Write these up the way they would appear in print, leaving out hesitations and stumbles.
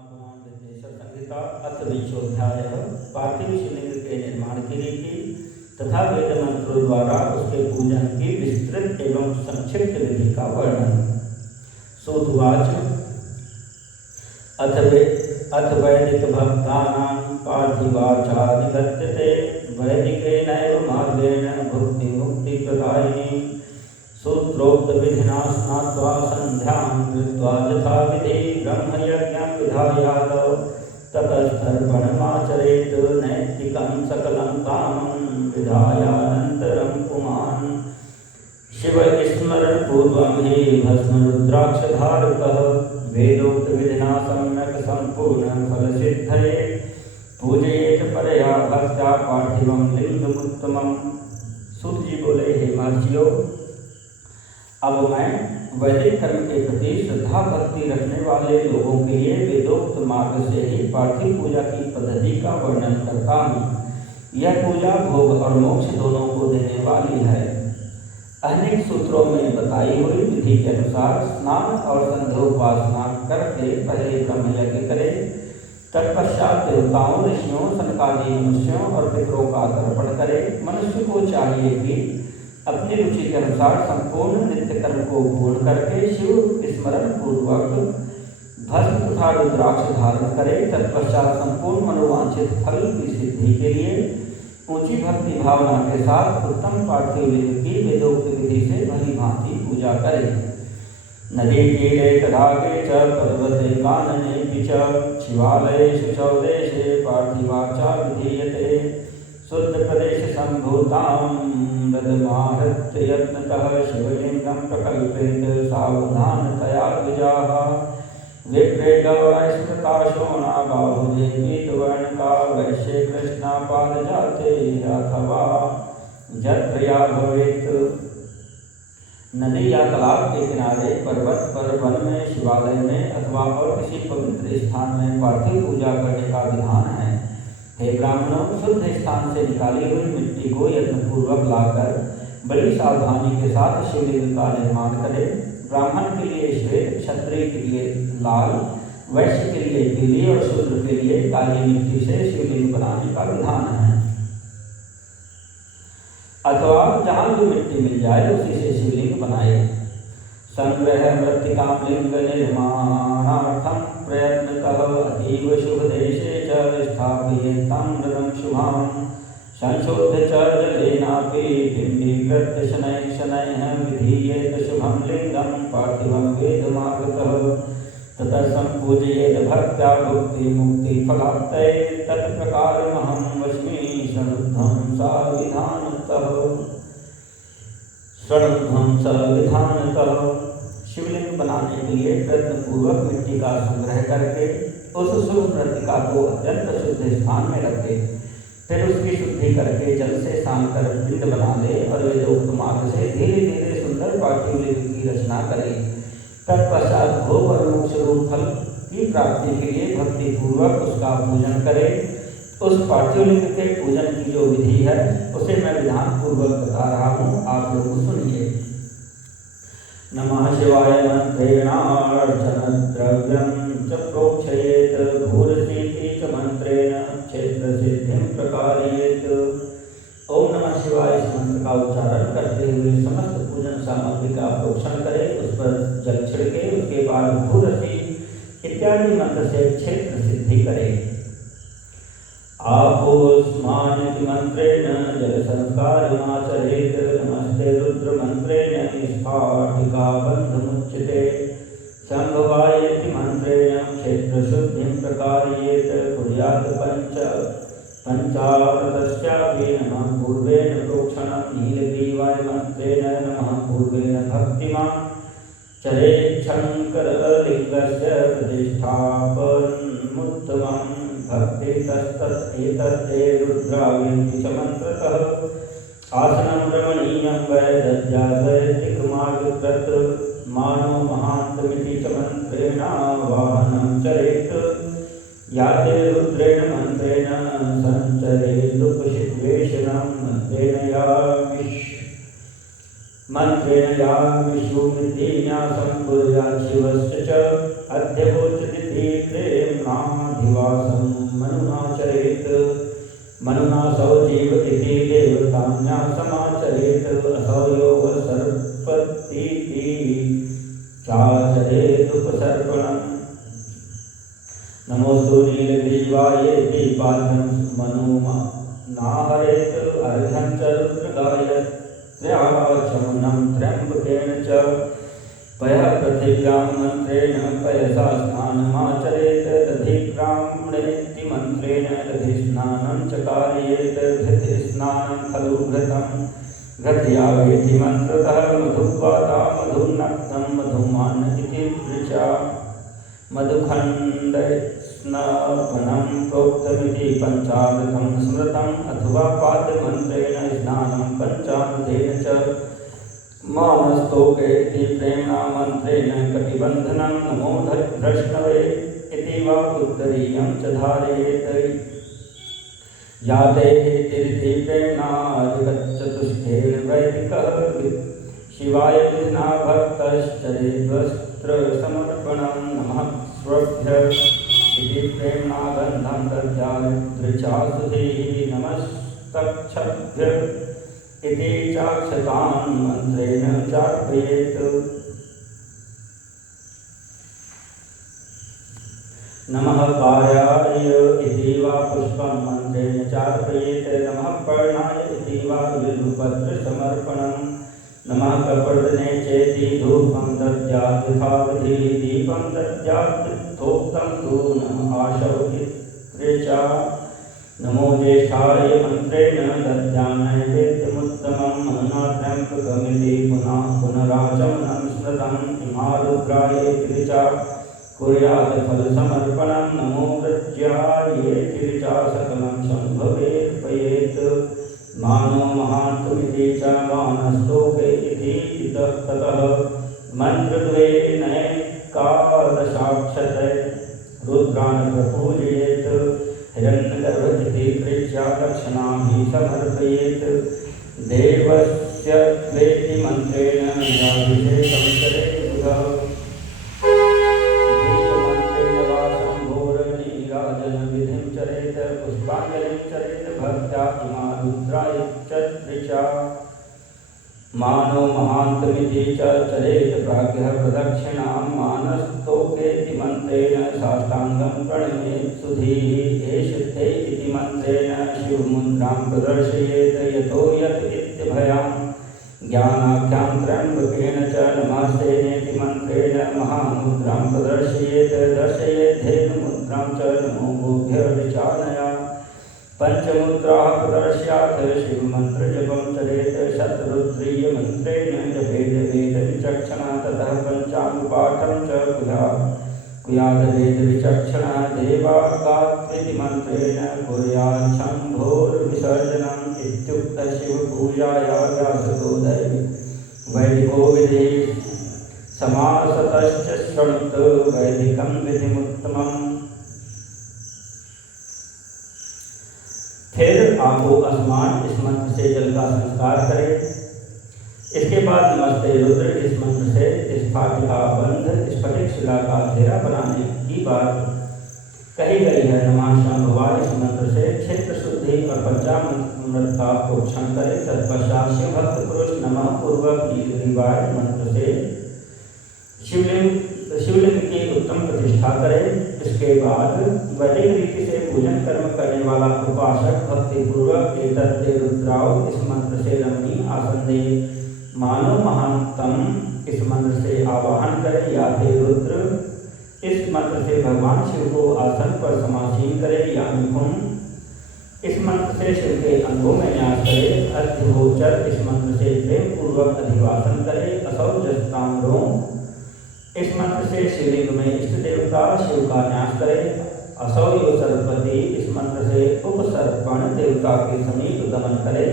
संहिता अथ विंशोध्याय पार्थिव शिवलिंग के निर्माण की रीति तथा वेद मंत्रों द्वारा उसके पूजन की विस्तृत एवं संक्षिप्त विधि का वर्णन। सूतवाच अथ वैदिक भक्तानां पार्थिवाचा निगत्यते वैदिकेनैव मार्गेण भुक्ति मुक्ति प्रदायिनी सूत्रोक्त विधिना स्नात्वा संध्यां कृत्वा यथा विधि ब्रह्मयज्ञं विधायादौ ततस्तर्पणमाचरेत् नैतिकं सकलं कामं विधायानन्तरं पुमान् शिवस्मरण पूर्वं हि भस्मरुद्राक्षधारकः वेदोक्त विधिना सम्यक् सम्पूर्ण फलसिद्धये पूजयेत परया भक्त्या पार्थिवं लिंगमुत्तमम्। सूत जी बोले, हे महर्षियों, अब मैं वैदिक कर्म के प्रति श्रद्धा भक्ति रखने वाले लोगों के लिए वेदोक्त मार्ग से ही पार्थिव पूजा की पद्धति का वर्णन करता हूँ। यह पूजा भोग और मोक्ष दोनों को देने वाली है। अनेक सूत्रों में बताई हुई विधि के अनुसार स्नान और संध्योपासना करके पहले ब्रह्म यज्ञ करें, तत्पश्चात देवताओं, ऋषियों, सनकादि मनुष्यों और पितरों का तर्पण करें। मनुष्य को चाहिए कि अपनी रुचि के अनुसार संपूर्ण नित्य कर्म को पूर्ण करके शिव स्मरण पूर्वक भस्म तथा रुद्राक्ष धारण करे। तत्पश्चात संपूर्ण मनोवांछित फल की सिद्धि के लिए ऊंची भक्ति भावना के साथ उत्तम पार्थिव लिंग की वेदोक्त विधि से भली भांति पूजा करे। नदी तीरे तडागे च पर्वते कानने च शिवालयेषु चौदेशे पार्थिवाचा विधीयते शुद्ध प्रदेश संभूतां रदमाहृत्य यत्नतः शिवलिंगं प्रकल्पेत सावधानतया द्विजाः विप्रे गौरस्मृता शोणा बाहुजे पीतवर्णका वैश्ये कृष्णा पादजाते अथवा जत्रया भवेत्। नदी या तालाब के किनारे, पर्वत पर, वन में, शिवालय में अथवा और किसी पवित्र स्थान में पार्थिव पूजा करने का विधान है। हे ब्राह्मणों, शुद्ध स्थान से निकाली हुई मिट्टी को यत्नपूर्वक लाकर बड़ी सावधानी के साथ शिवलिंग का निर्माण करें। ब्राह्मण के लिए श्वेत, क्षत्रिय के लिए लाल, वैश्य के लिए पीली और शूद्र के लिए काली मिट्टी से शिवलिंग बनाने का विधान है। अथवा जहाँ जो मिट्टी मिल जाए उसी से शिवलिंग बनाए। संग्रह मृत्तिकां लिंग निर्माणार्थं प्रयत्नतः अतीव शुभ देशे च स्थापयेतां मृदं शुभां संशोध्य च जलेनापि पिण्डीकृत्य शनैः शनैः विधीयेत शुभं लिंगं पार्थिवं वेदमार्गतः ततः सम्पूजयेत भक्त्या भुक्ति मुक्ति फलाप्तये तत्प्रकारमहं वच्मि शरणुद्धं साविधानतः। शिवलिंग बनाने के लिए प्रयत्नपूर्वक मिट्टी का संग्रह करके उस शुभ मृत्तिका को अत्यंत शुद्ध स्थान में रखे। फिर उसकी शुद्धि करके जल से सान कर पिंड बना ले और वेदोक्त मार्ग से धीरे धीरे सुंदर पार्थिव लिंग की रचना करे। तत्पश्चात भोग और मोक्ष रूप फल की प्राप्ति के लिए भक्ति पूर्वक उसका पूजन करे। उस पार्थिव लिंग के पूजन की जो विधि है उसे मैं विधान पूर्वक बता रहा हूँ, आप लोग सुनिए। नमः शिवाय मंत्रेणार्चन द्रव्यं च प्रोक्षयेत भूरसीति च मंत्रेण क्षेत्र सिद्धिं प्रकारयेत। ओम नमः शिवाय इस मंत्र का उच्चारण करते हुए समस्त पूजन सामग्री का प्रोक्षण करें, उस पर जल छिड़के, उसके बाद भूरसी इत्यादि मंत्र से क्षेत्र सिद्धि करें। आपोस्मानिति मंत्रेण जल संस्कारमाचरेत। नमस्ते रुद्र मंत्रेण स्फाटिका बंधमुच्यते। संभवायेति मंत्रेण क्षेत्र शुद्धिं प्रकारयेत। कुर्यात् पंचावृतस्यापि नमः पूर्वेण प्रोक्षणं। नीलग्रीवाय मंत्रेण नमः पूर्वेण भक्तिमान् चरेत् शङ्करलिङ्गस्य प्रतिष्ठापनमुत्तमम्। भक्तितस्तत्ते रुद्रावेति च मंत्रतः आसनं रमणीयं वै दद्याद्वैतिकमार्गकृत् मानो महान्तमिति च मंत्रेण वाहनं चरेत्। याते रुद्रेण मंत्रेण संचरेदुपशिवेशनं मंत्रेण या विष्णुमृतिन्यासं कुर्यात् शिवस्य च अध्यवोचति तीर्थेम्ना मनुनासौ जीव इति देवतान्या समाचरेत असौ योग सर्पतीति चाचरेदुपसर्पणम् नमोस्तु नीलग्रीवायेति पाद्यं मनुमा नाहरेत अर्घ्यं च रुद्रगायत् त्र्याचमनं त्र्यम्बकेन च पयः पृथिव्यां मन्त्रेण पयसा स्नानमाचरेत दधिब्राह्मणेति मन्त्रेण दधिस्नानं च कारयेत घृतस्नानं खलु घृतं घृतयावेति मन्त्रतः मधुवाता मधुनक्तं मधुमान् इति ऋचा मधुखण्डस्नापनं प्रोक्तमिति पञ्चामृतं स्मृतम् अथवा पाद्यमन्त्रेण स्नानं पञ्चामृतेन च मानस्तोके इति प्रेम्णा मन्त्रेण कटिबन्धनं नमो धृष्णवे इति वा उत्तरीयं च धारयेत् याते तीर्थि प्रेम्णाधिगच्छतुष्टेन वैदिकः शिवाय विघ्ना भक्तश्चरेद्वस्त्रसमर्पणं नमः स्वभ्य इति प्रेम्णा गन्धं दद्यादृचासुधीः नमस्तक्षभ्य इति चाक्षतान् मन्त्रेण चार्पयेत् नमः पार्याय इति वा पुष्पं मन्त्रेण चार्पयेत् नमः पर्णाय इति वा बिल्वपत्रसमर्पणं नमः कपर्दने चेति धूपं दद्यात् यथाविधि दीपं दद्यात् यथोक्तं तु नमः आशौ इत्रेचा नमो ज्येष्ठाय मन्त्रेण दद्यान् नैवेद्यमुत्तमं मनुना त्र्यम्बकमिति पुनराचमनं स्मृतं इमारुद्राय ऋचा कुर्यात् फलसमर्पणं नमो प्रज्याये ऋचा सकलं सम्भवेर्पयेत् मानो महान्तुमिति च मानस्तोके इति इतः ततः मन्त्रद्वयेनैकादशाक्षते रुद्रान् प्रपूजयेत् हिरण्यगर्भ इति कृत्या दक्षिणां समर्पयेत् देवस्य त्वेति मन्त्रेण याभिषेकं करेयुः दीपमन्त्रेण वा शम्भोर्नीराजनविधिं चरेत् पुष्पाञ्जलिं चरेत् भक्त्या इमा रुद्राय च ऋचा मानो महान्तमिति च चरेत् प्राज्ञः प्रदक्षिणां मानस्तोकेति मन्त्रेण साष्टाङ्गं प्रणमेत् सुधीः एष ते इति मन्त्रेण शिवमुद्रां प्रदर्शयेत् यतो यत् इत्यभयां ज्ञानाख्यां त्र्यम्बकेन च नमस्तेनेति मन्त्रेण महामुद्रां प्रदर्शयेत् दर्शयेद्धेनुमुद्रां च नमो गोभ्यर्विचानया पंचमुद्राः प्रदर्श्यात् शिवमन्त्रजपं चरेत् शतरुद्रीयमन्त्रेण जपेत् वेदविचक्षणा ततः पञ्चाङ्गपाठं च कुर्याद्वेदविचक्षणा देवागात्विति मन्त्रेण कुर्याच्छम्भोर्विसर्जनम् इत्युक्तः शिवपूजाया व्यासतो वैदिको विधिः समासतश्च शृणुत वैदिकं विधिमुत्तमम्। फिर आपो अस्मान इस मंत्र से जल का संस्कार करें। इसके बाद नमस्ते रुद्र इस मंत्र से स्फाटिका बंध स्फटिक शिला का घेरा बनाने की बात कही गई है। नमः शंभवाय इस मंत्र से क्षेत्र शुद्धि और पंचामृत का पोषण करें। तत्पश्चात शिव भक्त पुरुष नमः पूर्वक नीलग्रीवाय मंत्र से शिवलिंग की उत्तम प्रतिष्ठा करें। इसके बाद वैदिक रीति से पूजन कर्म करने वाला उपासक भक्ति पूर्वक एतद्दे रुद्राव इस मंत्र से रमणीय आसन दे। मानो महानतम इस मंत्र से आवाहन करें या फिर रुद्र इस मंत्र से भगवान शिव को आसन पर समासीन करें। यानी हम इस मंत्र से शिव के अंगों में न्यास करें। अर्धगोचर इस मंत्र से प्रेम पूर्वक अधिवासन करें। असौ जस्ताम्रों इस मंत्र से शिवलिंग में इष्ट देवता शिव का न्यास करें। असौ यो सरस्वती इस मंत्र से उपसर्पण देवता के समीप गमन करें।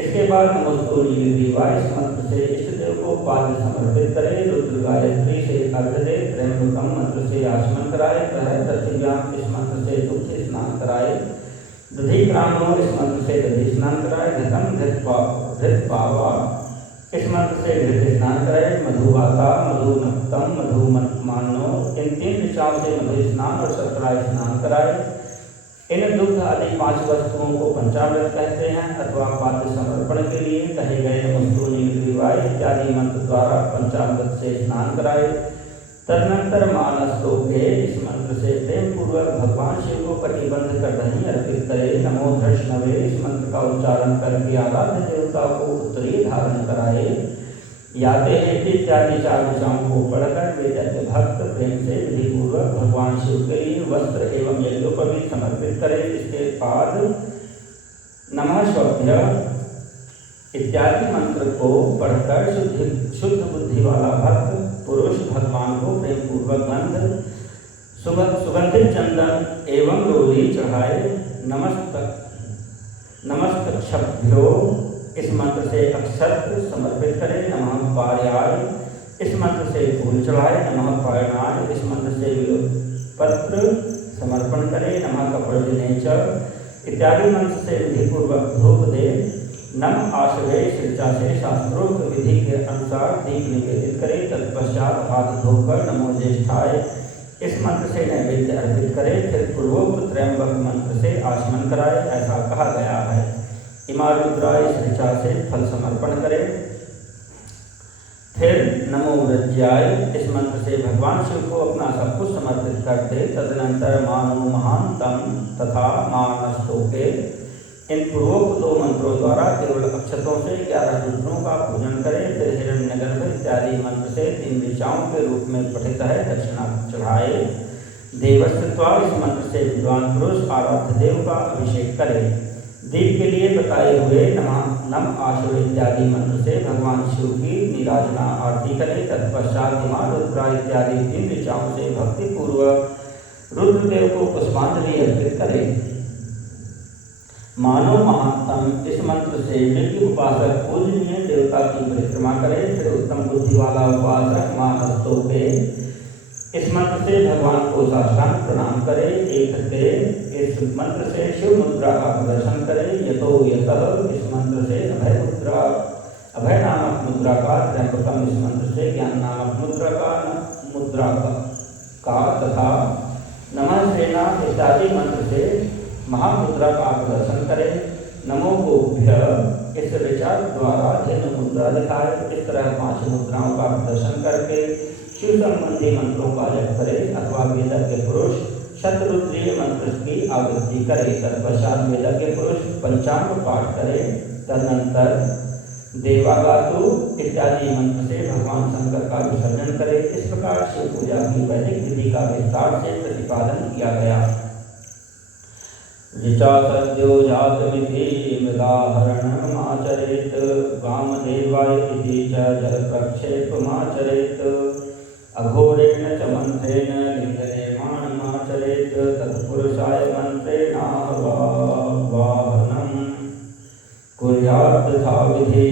इसके बाद नमोस्तु नीलग्रीवाय इस मंत्र से इष्ट देव को पाद्य समर्पित करें। रुद्र गायत्री से अर्घ दे। त्र्यंबकम मंत्र से आचमन कराए। पृथिव्यां इस मंत्र से दुग्ध स्नान कराए। दधिक्रामो इस मंत्र से दधि स्नान कराए। घृतम घृतपावा इस मंत्र से घृत स्नान कराए। मधुवाता मधुनक्तम मधुमानो इन तीन ऋचाओं से मधु स्नान और शर्करा स्नान कराए। इन दुग्ध आदि 5 वस्तुओं को पंचामृत कहते हैं अथवा पात्र समर्पण के लिए कहे गए वस्तुनि विवाह इत्यादि मंत्र द्वारा पंचामृत से स्नान कराए। तदनंतर मानसलोके इस मंत्र से प्रेम पूर्वक भगवान शिव को कटिबंध कर दही अर्पित करे। नमो धृष्णवे इस मंत्र का उच्चारण करके आराध्य देवता को उत्तरीय धारण कराए। याते हेति इत्यादि 4 दिशाओं को पढ़कर वेदज्ञ भक्त प्रेम से विधि पूर्वक भगवान शिव के लिए वस्त्र एवं यज्ञोपवीत समर्पित करे। इसके बाद नमः स्वभ्य इत्यादि मंत्र को पढ़कर शुद्ध बुद्धि वाला भक्त पुरुष भगवान को प्रेम पूर्वक गंध सुगंधित चंदन एवं रोली चढ़ाए। नमस्तक्षभ्यो इस मंत्र से अक्षत समर्पित करे। नमः पार्याय इस मंत्र से फूल चढ़ाए। नमः पायणाय इस मंत्र से पत्र समर्पण करे। नमः कपड़िनेच इत्यादि मंत्र से विधि पूर्वक धूप दे। नम आश्रय शिक्षा से शास्त्रोक्त विधि के अनुसार दीप निवेदित करे। तत्पश्चात हाथ धोकर नमो ज्येष्ठाय इस मंत्र से नैवेद्य अर्पित करे। फिर पूर्वोक्त त्र्यंबक मंत्र से आचमन कराए, ऐसा कहा गया है। इमारुद्राय शिक्षा से फल समर्पण करे। फिर नमो वृज्याय इस मंत्र से भगवान शिव को अपना सब कुछ समर्पित करते। तदनंतर मानो महानतम तथा मानस्तोके इन पूर्वोक्त 2 मंत्रों द्वारा केवल अक्षतों से 11 रुद्रों का पूजन करें। फिर हिरण्यगर्भ इत्यादि मंत्र से 3 ऋचाओं के रूप में पठित है दक्षिणा चढ़ाए। देवस्त्वा इस मंत्र से विद्वान पुरुष आराध्य देव का अभिषेक करे। दीप के लिए बताए हुए नम आशुर इत्यादि मंत्र से भगवान शिव की निराजना आरती करें। तत्पश्चात रुद्रा इत्यादि 3 ऋचाओं से भक्ति पूर्वक रुद्रदेव को पुष्पांजलि अर्पित करें। मानो महात्म इस मंत्र से यज्ञ उपासक पूजनीय देवता की परिक्रमा करे। फिर उत्तम बुद्धि वाला उपासक मानस्तोके इस मंत्र से भगवान को साष्टांग प्रणाम करे। इस मंत्र से शिव मुद्रा का प्रदर्शन करे। यतो यतः इस मंत्र से अभय नामक मुद्रा का, त्र्यंबकम इस मंत्र से ज्ञान नामक मुद्रा का तथा नमः सेना इत्यादि मंत्र से महामुद्रा का प्रदर्शन करे। नमो गोभ्य इस ऋचा द्वारा जन्म मुद्रा दिखाए। इस तरह 5 मुद्राओं का प्रदर्शन करके शिव संबंधी मंत्रों का जप करे अथवा वेदज्ञ पुरुष शतरुद्रीय मंत्र की आवृत्ति करे। तत्पश्चात वेदज्ञ पुरुष पंचांग पाठ करे। तदनंतर देवागातु इत्यादि मंत्र से भगवान शंकर का विसर्जन करे। इस प्रकार शिव पूजा की वैदिक विधि का विस्तार से प्रतिपादन किया गया। ऋचा सद्यो जातमिति मृदाहरणमाचरेत् वामदेवाय इति च जलप्रक्षेपमाचरेत् अघोरेण च मन्त्रेण लिङ्गनिर्माणमाचरेत् तत्पुरुषाय मन्त्रेणाह्वाहनं कुर्यात् तथा विधि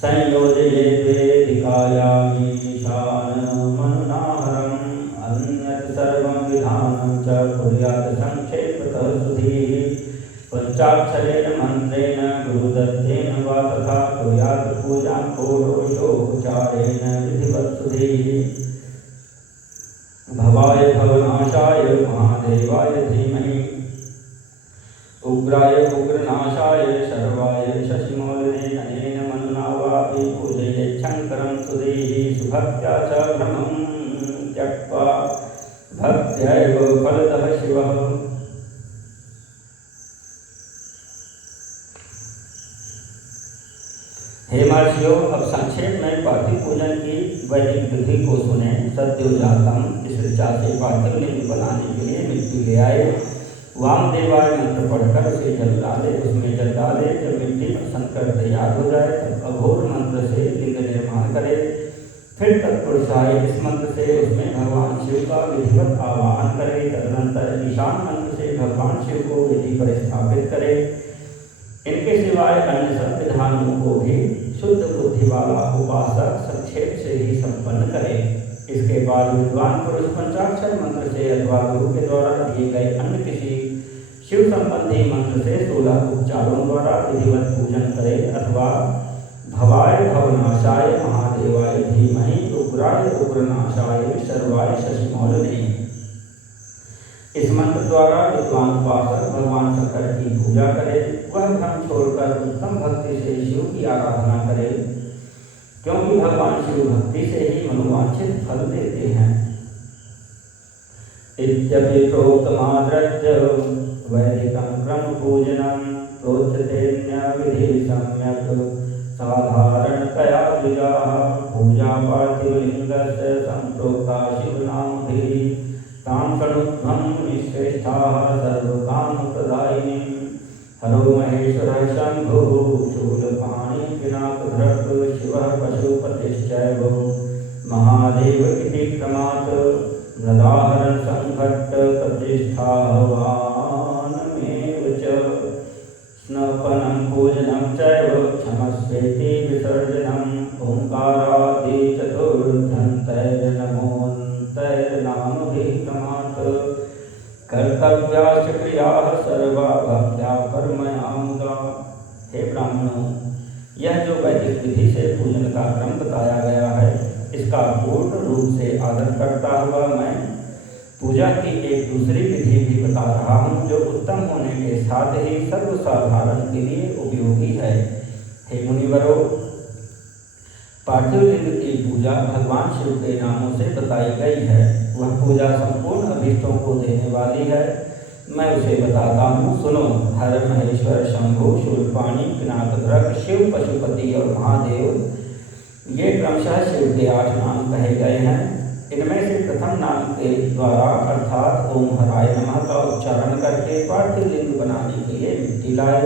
संयोजयेत् वेदिकायामीशानमनुनाहरम् अन्यत् सर्वं विधानं च कुर्यात् संक्षेपतः सुधीः पंचाक्षरेण मन्त्रेण गुरुदत्तेन वा तथा कुर्यात् पूजां षोडशोपचारेण विधिवत् सुधीः भवाय भवनाशाय महादेवाय धीमहि उग्राय उग्रनाशाय शर्वाय शशिमौलिने अनेन मनुना वापि पूजयेत् शङ्करं सुधीः सुभक्त्या च भ्रमं त्यक्त्वा भक्त्यैव फलतः शिवः। हे महर्षियों, अब संक्षेप में पार्थिव पूजन की वैदिक विधि को सुने। सद्योजातम इस ऋचा से पार्थिव लिंग बनाने के लिए मिट्टी ले आए। वामदेवाय मंत्र पढ़कर उसे जल डाले, उसमें जल डाले। जब मिट्टी प्रसन्न कर तैयार हो जाए तब अघोर मंत्र से लिंग निर्माण करे। फिर तत्पुरुषाय इस मंत्र से उसमें भगवान शिव का विधिवत आवाहन करे। तदनंतर ईशान मंत्र से भगवान शिव को विधि पर स्थापित करे। इनके सिवाय अन्य सब विधानों को भी शुद्ध बुद्धि वाला उपासक संक्षेप से ही संपन्न करे। इसके बाद विद्वान पुरुष पंचाक्षर मंत्र से अथवा गुरु के द्वारा दिए गए अन्य किसी शिव संबंधी मंत्र से 16 उपचारों द्वारा विधिवत पूजन करे अथवा भवाय भवनाशाय महादेवाय धीमहि उग्राय उग्रनाशाय शर्वाय शशिमौलिने इस मंत्र द्वारा विद्वान पूजा करे वह भ्रम छोड़कर उत्तम भक्ति से शिव की आराधना करे, क्योंकि भगवान शिव भक्ति से ही मनोवांछित फल देते हैं। इत्यपि प्रोक्तमाद्रज्य वैदिकं क्रम पूजनं प्रोच्यतेऽन्यविधि सम्यक् साधारणतया द्विजाः पूजा पार्थिवलिङ्गस्य सम्प्रोक्ता शिवनामभिः तां शृणुध्वं मुनिश्रेष्ठाः सर्वकामप्रदायिनीं हरो महेश्वरः शम्भुः शूलपाणि पिनाकधृक् शिवः पशुपतिश्चैव महादेव इति क्रमात् मृदाहरण संघट्ट प्रतिष्ठावानमेव च स्नपनं पूजनं चैव क्षमस्वेति विसर्जनम् ओंकारादि चतुर्थ्यन्तैर्नमोऽन्तैर्नामभिः क्रमात् कर्तव्याश्च क्रियाः सर्वा भक्त्या कर्मयामुदा। हे ब्राह्मणों, यह जो वैदिक विधि से पूजन का क्रम बताया गया है, इसका पूर्ण रूप से आदर करता हुआ मैं पूजा की एक दूसरी विधि भी बता रहा हूँ, जो उत्तम होने के साथ ही सर्वसाधारण के लिए उपयोगी है। हे मुनिवरों, पार्थिव लिंग की पूजा भगवान शिव के नामों से बताई गई है। वह पूजा संपूर्ण अभीष्टों को देने वाली है। मैं उसे बताता हूँ, सुनो। हर महेश्वर शंभु शूलपाणि पिनाकधृक् शिव पशुपति और महादेव, ये क्रमशः शिव के 8 नाम कहे गए हैं। इनमें से प्रथम नाम के द्वारा अर्थात ओम हराय नमः का उच्चारण करके पार्थिव लिंग बनाने के लिए मिट्टी लाए।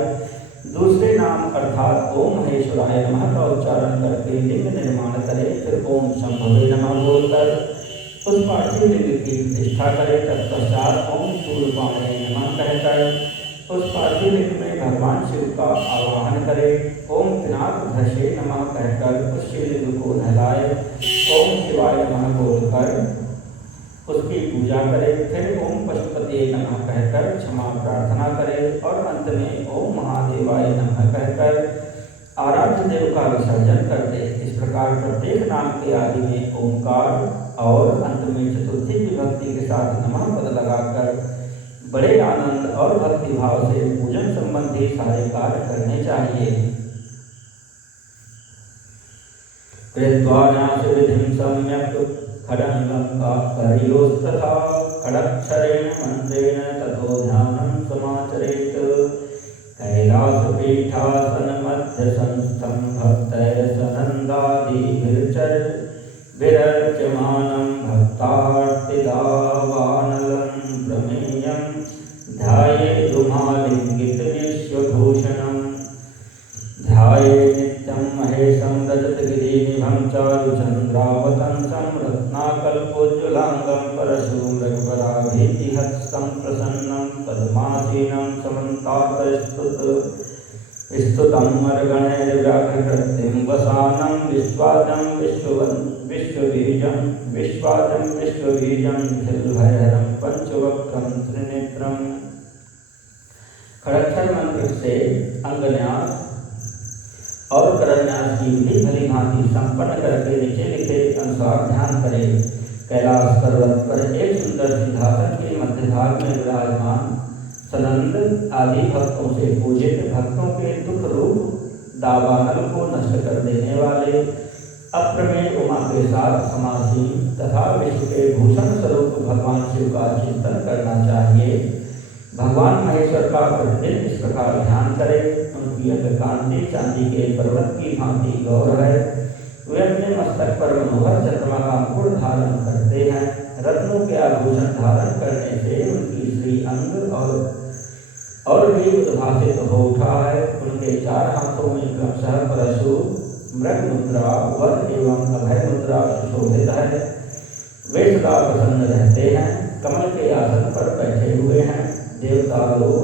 दूसरे नाम अर्थात ओम महेश्वराय नमः का उच्चारण करके लिंग निर्माण करे। फिर ओम शंभवे नमः बोलकर उस पार्थिव लिंग की प्रतिष्ठा करे। तत्पश्चात ओम शूलपाणये नमः कहकर उस पार्थिव लिंग में भगवान शिव का आवाहन करे। ओम पिनाकधृषे नमः कहकर उस शिवलिंग को नहलाए। ओम शिवाय नमः बोलकर उसकी पूजा करे। फिर ओम पशुपते नमः कहकर क्षमा प्रार्थना करे और अंत में ओम महादेवाय नमः कहकर आराध्य देव का विसर्जन कर दे। इस प्रकार प्रत्येक नाम के आदि में ओंकार और अंत में चतुर्थी विभक्ति के साथ नमः पद लगाकर बड़े आनंद और भक्ति भाव से पूजन संबंधी सारे कार्य करने चाहिए। कृत्वा न्यासविधिं सम्यक् खडङ्गङ्कारयोस्तथा खडक्षरेण मन्त्रेण तथोध्यानं समाचरेत्। कैलासपीठासनमध्यसंस्थं भक्तैर्सनन्दादिभिर्चर्यमानं भक्तार्तिदावानलं प्रमेयं ध्यायेदुमालिङ्गितविश्वभूषणं ध्याये नित्यं महेशं रजतगिरिनिभं चारुचन्द्रावतंसं रत्नाकल्पोज्ज्वलाङ्गं परशुमृगवराभीतिहस्तं प्रसन्नं पद्मासीनं समन्तातस्तुतं मर्गणैर्व्याघ्रकृतिं वसानं विश्वाजं विश्वबीजं खिलभयहरं पंचवक्त्रं त्रिनेत्रं। खड़क्षर मंत्र से अंगन्यास और करन्यास की विधि भली भांति संपन्न करके नीचे लिखे अनुसार ध्यान करें। कैलाश पर्वत पर एक सुंदर सिंहासन के मध्य भाग में विराजमान सनंद आदि भक्तों से पूजित, भक्तों के दुख रूप दावानल को नष्ट कर देने वाले अप्रमेय उमा के साथ समासीन तथा विश्व के भूषण स्वरूप भगवान शिव का चिंतन करना चाहिए। भगवान महेश्वर का प्रतिदिन इस प्रकार ध्यान करें। उनकी कांति चांदी के पर्वत की भांति गौर है। वे अपने मस्तक पर मनोहर चंद्रमा का मुकुट धारण करते हैं। रत्नों के आभूषण धारण करने से उनकी श्री अंग और भी उद्भासित हो उठा है। उनके 4 हाथों में क्रमशः परशु, मृग मुद्रा, वर एवं अभय मुद्रा सुशोभित है। वे सदा प्रसन्न रहते हैं, कमल के आसन पर बैठे हुए हैं। देवता लोग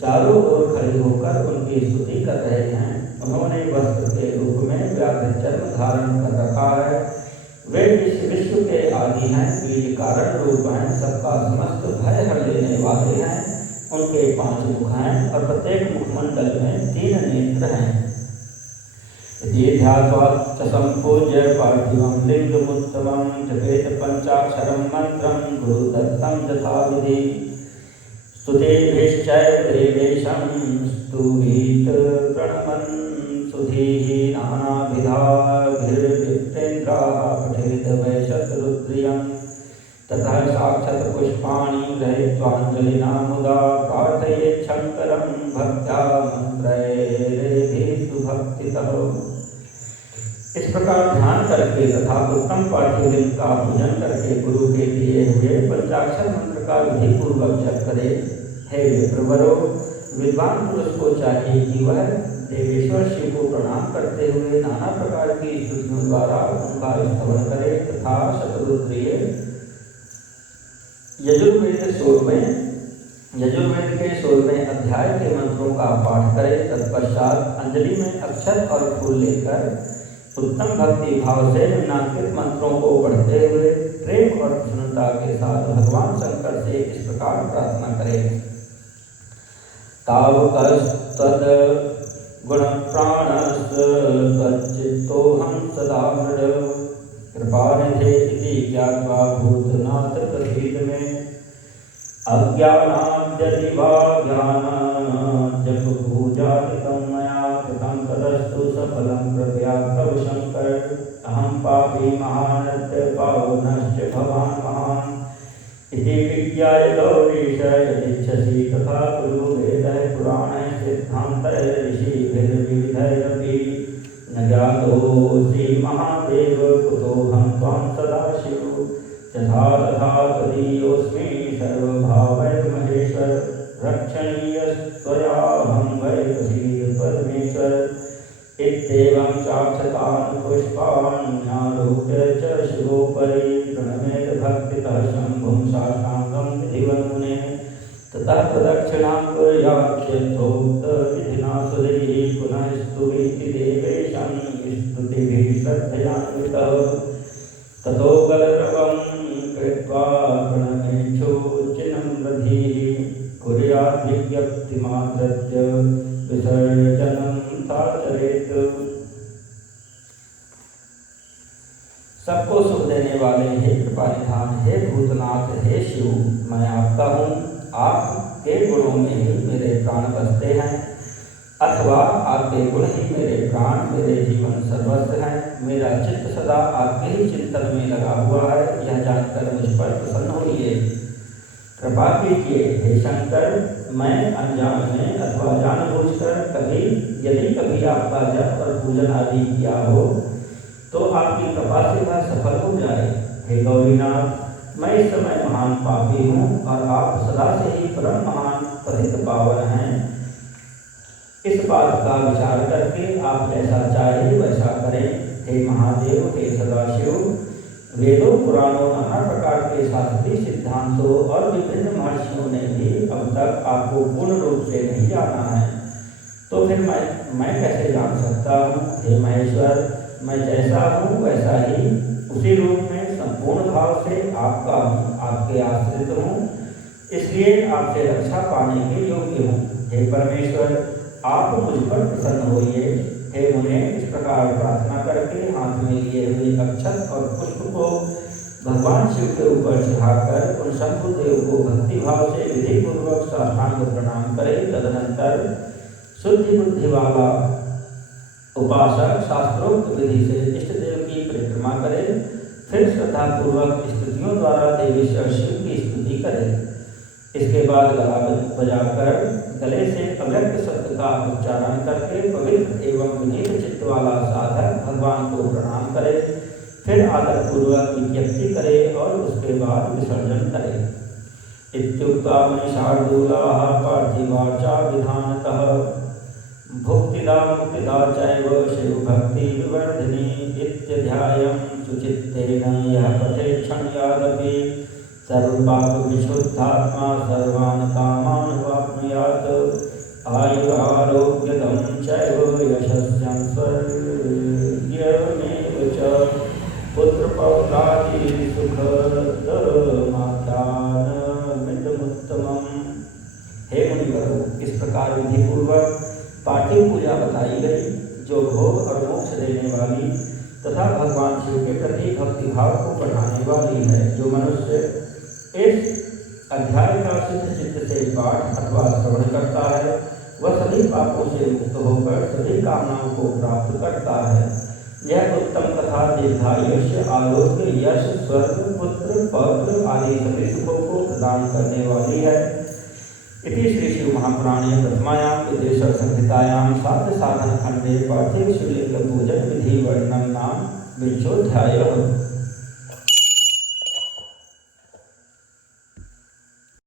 चारों ओर खड़े होकर उनकी स्तुति कर रहे हैं। उन्होंने वस्त्र के रूप में व्याघ्र चर्म धारण कर रखा है। वे विश्व के आदि हैं, बीज कारण रूप हैं, सबका समस्त भय हर लेने वाले हैं। उनके 5 मुख हैं और प्रत्येक मुखमंडल में 3 नेत्र हैं। संपूज्य पार्थिवं लिंगमुत्तमं जपेत पंचाक्षरं मंत्रं गुरुदत्तं यथाविधि। स्तुतिभिश्चैव देवेशं स्तुवीत प्रणमन् सुधीः नानाविधाभिर्विप्रेन्द्राः पठेत वै शतरुद्रियम् ततः साक्षात् पुष्पाणि गृहीत्वाञ्जलिना मुदा प्रार्थयेत् शङ्करं भक्त्या मन्त्रैरेभिः सुभक्तितः। इस प्रकार ध्यान करके तथा उत्तम पार्थिव लिंग का पूजन करके गुरु के दिए हुए पंचाक्षर मंत्र का विधि पूर्वक जप करे। हे विप्रवरो, विद्वान पुरुष को चाहिए कि वह देवेश्वर शिव को प्रणाम करते हुए नाना प्रकार की स्तुतियों द्वारा उनका स्तवन करे तथा शतरुद्रीय यजुर्वेद के 16वें अध्याय के मंत्रों का पाठ करे। तत्पश्चात अंजलि में अक्षर और फूल लेकर उत्तम भक्ति भाव से निम्नांकित मंत्रों को पढ़ते हुए प्रेम और प्रसन्नता के साथ भगवान शंकर से इस प्रकार प्रार्थना करें। तावकस्तद गुण प्राणस्त्वच्चित्तोऽहं सदा मृड कृपानिधे इति ज्ञात्वा भूतनाथ प्रसीद मे अज्ञानाद्यतिवा ज्ञानाद्यप पूजादिकं मया कृतं तदस्तु सफलं कृपया तव शंकर। अहं पापी महानत्य पावनश्च भवान् महान् इति विज्ञाय गौरीश यदिच्छसि तथा कुरु। वेदैः पुराणैः सिद्धान्तैः ऋषिभिर्विविधैरपि न ज्ञातोऽसि महादेव कुतोऽहं त्वां सदाशिव। यथा तथा त्वदीयोऽस्मि सर्वभावैः महेश्वर रक्षणीयस्त्वयाहं वै प्रसीद परमेश्वर। इत्येवं चाक्षतान् पुष्पाण्यारोप्य च शिवोपरि प्रणमेद भक्तितः शम्भुं साष्टाङ्गं विधिवन्मुने। ततः प्रदक्षिणां कुर्याच्चोक्तविधिना सुधैः पुनः स्तुवीति देवेशं स्तुतिभिः श्रद्धयान्वितः। ततो गलरवं कृत्वा प्रणमेच्छोचिनम्रधीः कुर्यात् विज्ञप्तिमात्रस्य विसर्जनं ताचरेत्। सबको सुख देने वाले हे कृपानिधान, हे भूतनाथ, हे शिव, मैं आपका हूँ। आपके गुणों में ही मेरे प्राण बसते हैं, अथवा आपके गुण ही मेरे प्राण, मेरे जीवन सर्वस्व हैं। मेरा चित्त सदा आपके ही चिंतन में लगा हुआ है, यह जानकर मुझ पर प्रसन्न होइए। कृपा कीजिए हे शंकर, मैं अनजान में अथवा जानबूझकर यदि कभी आपका जप और पूजन आदि किया हो तो आपकी कृपा से वह सफल हो जाए। हे गौरीनाथ, मैं इस समय महान पापी हूँ और आप सदा से ही परम महान पतित पावन हैं। इस बात का विचार करके आप जैसा चाहे वैसा करें। हे महादेव, हे सदाशिव, वेदों पुराणों नाना प्रकार के शास्त्रीय सिद्धांतों और विभिन्न महर्षियों ने भी अब तक आपको पूर्ण रूप से नहीं जाना है, तो फिर मैं कैसे जान सकता हूँ। हे महेश्वर, मैं जैसा हूँ वैसा ही उसी रूप में संपूर्ण भाव से आपका हूँ, आपके आश्रित हूँ, इसलिए आपसे रक्षा पाने के योग्य हूँ। हे परमेश्वर, आप मुझ पर प्रसन्न होइए। हे मुने, इस प्रकार प्रार्थना करके हाथ में लिए हुए अक्षत और पुष्प को भगवान शिव के ऊपर चढ़ाकर उन शंभुदेव को भक्ति भाव से विधि पूर्वक साष्टांग प्रणाम करे। तदनंतर शुद्धि बुद्धि वाला उपासक शास्त्रोक्त विधि से इष्ट देव की परिक्रमा करे। फिर श्रद्धा पूर्वक स्तुतियों द्वारा देवेश्वर शिव की स्तुति करे। इसके बाद गला बजाकर गले से अव्यक्त शब्द का उच्चारण करके पवित्र एवं विनीत चित्त वाला साधक भगवान को प्रणाम करे। फिर आदर पूर्वक विज्ञप्ति करे और उसके बाद विसर्जन करे। इत्युक्ता मनीषार्दूलाः पार्थिवाचा विधानतः भुक्तिदा मुक्तिदा चैव शिव भक्ति विवर्धिनी इत्यध्यायं सुचित्तेन यः पठेत् क्षणयादपि सर्वपाप विशुद्धात्मा सर्वान् कामान् वाप्नुयात् आयुरारोग्यदं चैव यशस्यं स्वर्गमेव च पुत्रपौत्रादि सुखदमाख्यानमिदमुत्तमम्। हे मुनिवरों, इस प्रकार विधि पूर्वक पार्थिव पूजा बताई गई, जो भोग और मोक्ष देने वाली तथा भगवान शिव के प्रति भक्ति भाव को बढ़ाने वाली है। जो मनुष्य इस अध्याय का शुद्ध चित्त से पाठ अथवा श्रवण करता है वह सभी पापों से मुक्त होकर सभी कामनाओं को प्राप्त करता है। यह उत्तम कथा दीर्घायुष्य, आरोग्य, यश, स्वर्ग, पुत्र, पौत्र आदि सभी सुखों को प्रदान करने वाली है। इति श्री शिव महापुराणे प्रथमायां विदेशर संहितायां साध्य साधन खंडे पार्थिव शिवलिंग पूजन विधि वर्णन नाम 20 अध्यायः।